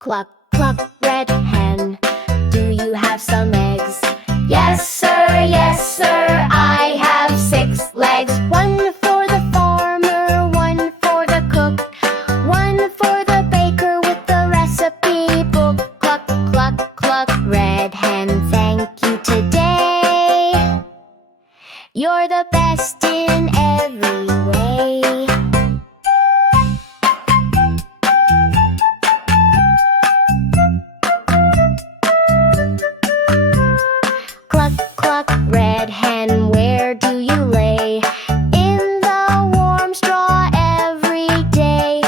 Cluck, cluck, red hen, do you have some eggs? Yes, sir, I have 6 legs. One for the farmer, one for the cook, one for the baker with the recipe book. Cluck, cluck, cluck, red hen, thank you today. You're the best in every way. Cluck, cluck, red hen, where do you lay? In the warm straw every day.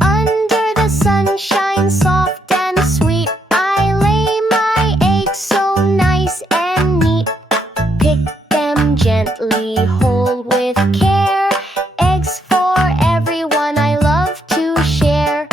Under the sunshine, soft and sweet, I lay my eggs so nice and neat. Pick them gently, hold with care. Eggs for everyone, I love to share.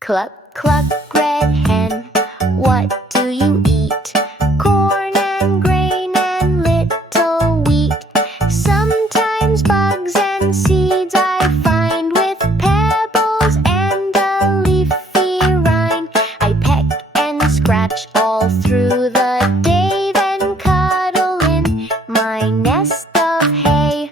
Cluck, cluck, red hen, what do you eat? Corn and grain and little wheat. Sometimes bugs and seeds I find, with pebbles and a leafy rind. I peck and scratch all through the day, then cuddle in my nest of hay.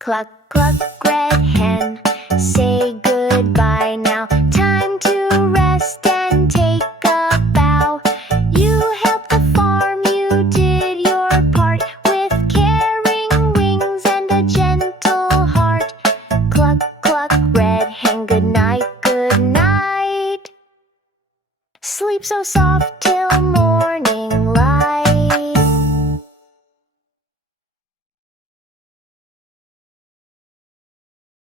Cluck, cluck, red hen, say goodbye now. Time to rest and take a bow. You helped the farm, you did your part, with caring wings and a gentle heart. Cluck, cluck, red hen, good night, good night. Sleep so soft till morning.